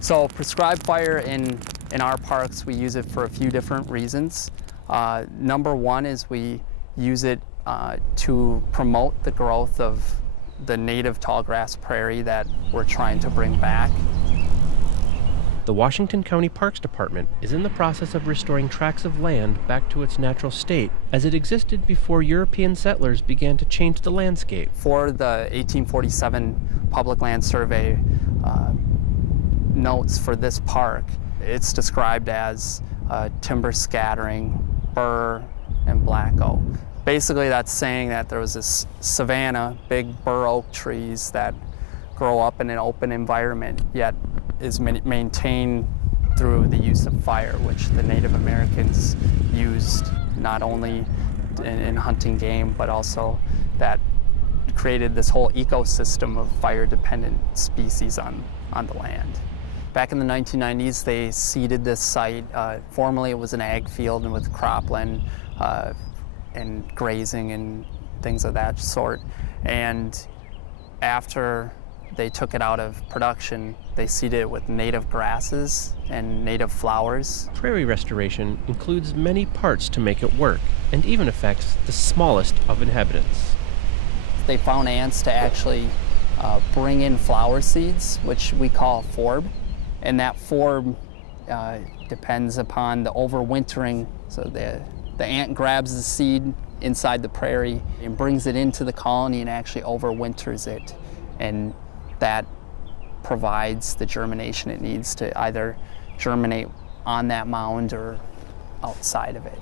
So prescribed fire in our parks, we use it for a few different reasons. Number one is we use it to promote the growth of the native tallgrass prairie that we're trying to bring back. The Washington County Parks Department is in the process of restoring tracts of land back to its natural state as it existed before European settlers began to change the landscape. For the 1847 Public Land Survey notes for this park, it's described as timber scattering, burr, and black oak. Basically, that's saying that there was this savanna, big burr oak trees that grow up in an open environment, yet is maintained through the use of fire, which the Native Americans used not only in hunting game, but also that created this whole ecosystem of fire-dependent species on the land. Back in the 1990s, they seeded this site. Formerly, it was an ag field and with cropland and grazing and things of that sort. And after they took it out of production, they seeded it with native grasses and native flowers. Prarie restoration includes many parts to make it work, and even affects the smallest of inhabitants. They found ants to actually bring in flower seeds, which we call forb, and that forb depends upon the overwintering. So the ant grabs the seed inside the prairie and brings it into the colony and actually overwinters it, and that provides the germination it needs to either germinate on that mound or outside of it.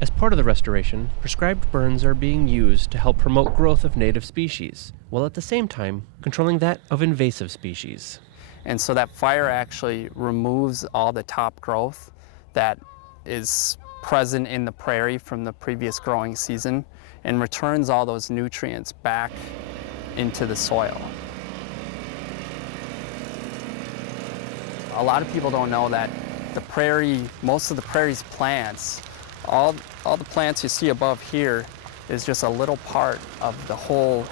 As part of the restoration, prescribed burns are being used to help promote growth of native species, while at the same time controlling that of invasive species. And so that fire actually removes all the top growth that is present in the prairie from the previous growing season and returns all those nutrients back into the soil. A lot of people don't know that the prairie, most of the prairie's plants, all the plants you see above here is just a little part of the whole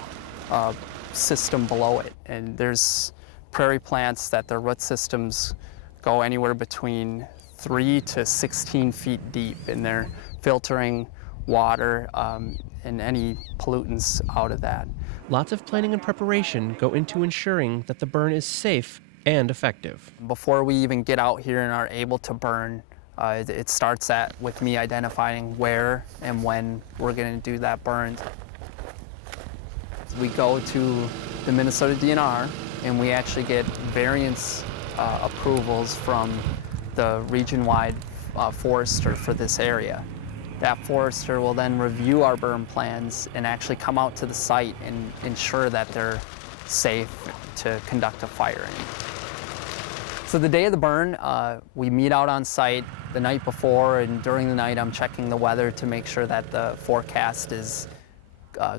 system below it. And there's prairie plants that their root systems go anywhere between 3 to 16 feet deep, and they're filtering water and any pollutants out of that. Lots of planning and preparation go into ensuring that the burn is safe and effective. Before we even get out here and are able to burn, it starts with me identifying where and when we're going to do that burn. We go to the Minnesota DNR and we actually get variance approvals from the region-wide forester for this area. That forester will then review our burn plans and actually come out to the site and ensure that they're safe to conduct a fire in. So the day of the burn, we meet out on site the night before, and during the night I'm checking the weather to make sure that the forecast is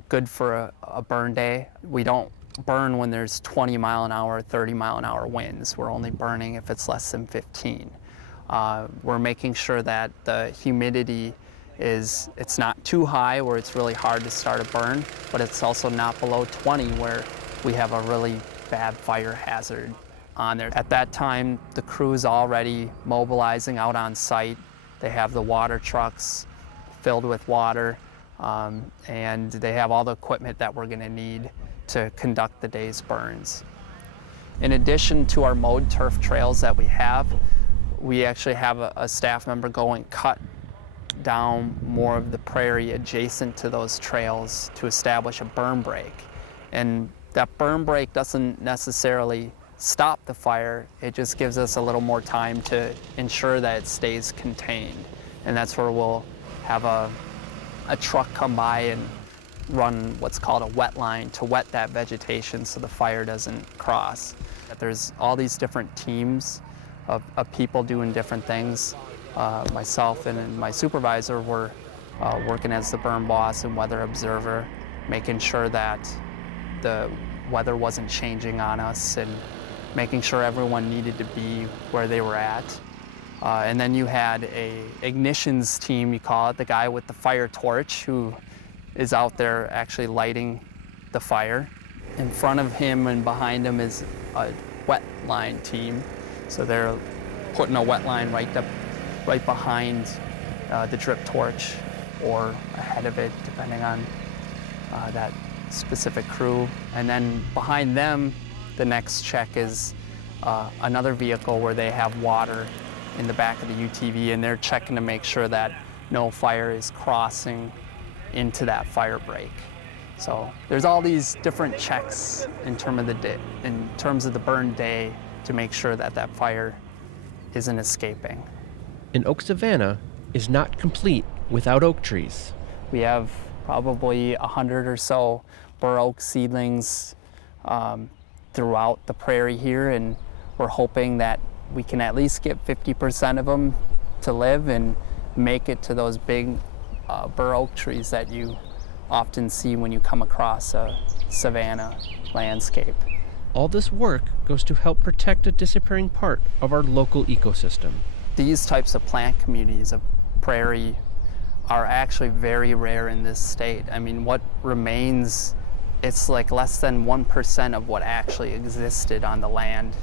good for a burn day. We don't burn when there's 20 mile an hour, 30 mile an hour winds. We're only burning if it's less than 15. We're making sure that the humidity it's not too high where it's really hard to start a burn, but it's also not below 20 where we have a really bad fire hazard on there. At that time, the crew's already mobilizing out on site. They have the water trucks filled with water, and they have all the equipment that we're going to need to conduct the day's burns. In addition to our mowed turf trails that we actually have a staff member go and cut down more of the prairie adjacent to those trails to establish a burn break. And that burn break doesn't necessarily stop the fire, it just gives us a little more time to ensure that it stays contained. And that's where we'll have a truck come by and run what's called a wet line to wet that vegetation so the fire doesn't cross. There's all these different teams of people doing different things. Myself and my supervisor were working as the burn boss and weather observer, making sure that the weather wasn't changing on us and making sure everyone needed to be where they were at. And then you had a ignitions team, you call it, the guy with the fire torch who is out there actually lighting the fire. In front of him and behind him is a wet line team, So they're putting a wet line right behind the drip torch or ahead of it, depending on that specific crew. And then behind them, the next check is another vehicle where they have water in the back of the UTV, and they're checking to make sure that no fire is crossing into that fire break. So there's all these different checks in terms of the burn day to make sure that that fire isn't escaping. An oak savanna is not complete without oak trees. We have probably 100 or so bur oak seedlings throughout the prairie here, and we're hoping that we can at least get 50% of them to live and make it to those big bur oak trees that you often see when you come across a savanna landscape. All this work goes to help protect a disappearing part of our local ecosystem. These types of plant communities of prairie are actually very rare in this state. I mean, what remains, it's like less than 1% of what actually existed on the land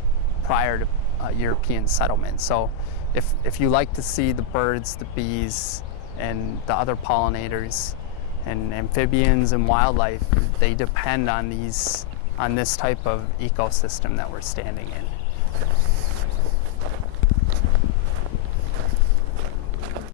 prior to European settlement. So if you like to see the birds, the bees, and the other pollinators and amphibians and wildlife, they depend on this type of ecosystem that we're standing in.